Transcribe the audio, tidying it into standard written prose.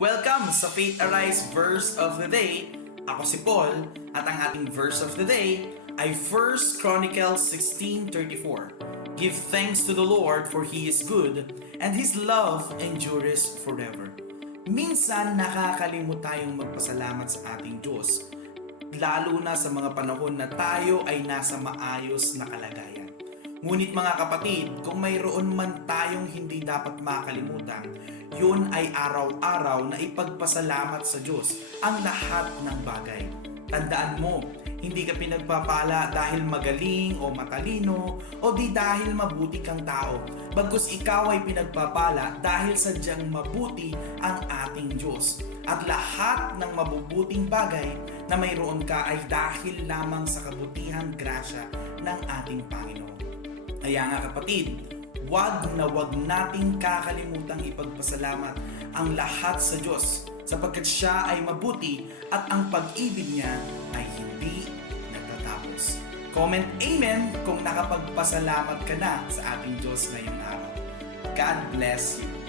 Welcome sa Faith Arise Verse of the Day. Ako si Paul at ang ating verse of the day ay 1 Chronicles 16:34. Give thanks to the Lord for He is good and His love endures forever. Minsan nakakalimot tayong magpasalamat sa ating Diyos, lalo na sa mga panahon na tayo ay nasa maayos na kalagayan. Ngunit mga kapatid, kung mayroon man tayong hindi dapat makalimutan, yun ay araw-araw na ipagpasalamat sa Diyos ang lahat ng bagay. Tandaan mo, hindi ka pinagpapala dahil magaling o matalino o di dahil mabuti kang tao. Bagkus ikaw ay pinagpapala dahil sadyang mabuti ang ating Diyos. At lahat ng mabubuting bagay na mayroon ka ay dahil lamang sa kabutihan grasya ng ating Panginoon. Kaya nga kapatid, wag nating kakalimutang ipagpasalamat ang lahat sa Diyos sapagkat siya ay mabuti at ang pag-ibig niya ay hindi nagtatapos. Comment Amen kung nakapagpasalamat ka na sa ating Diyos ngayong araw. God bless you.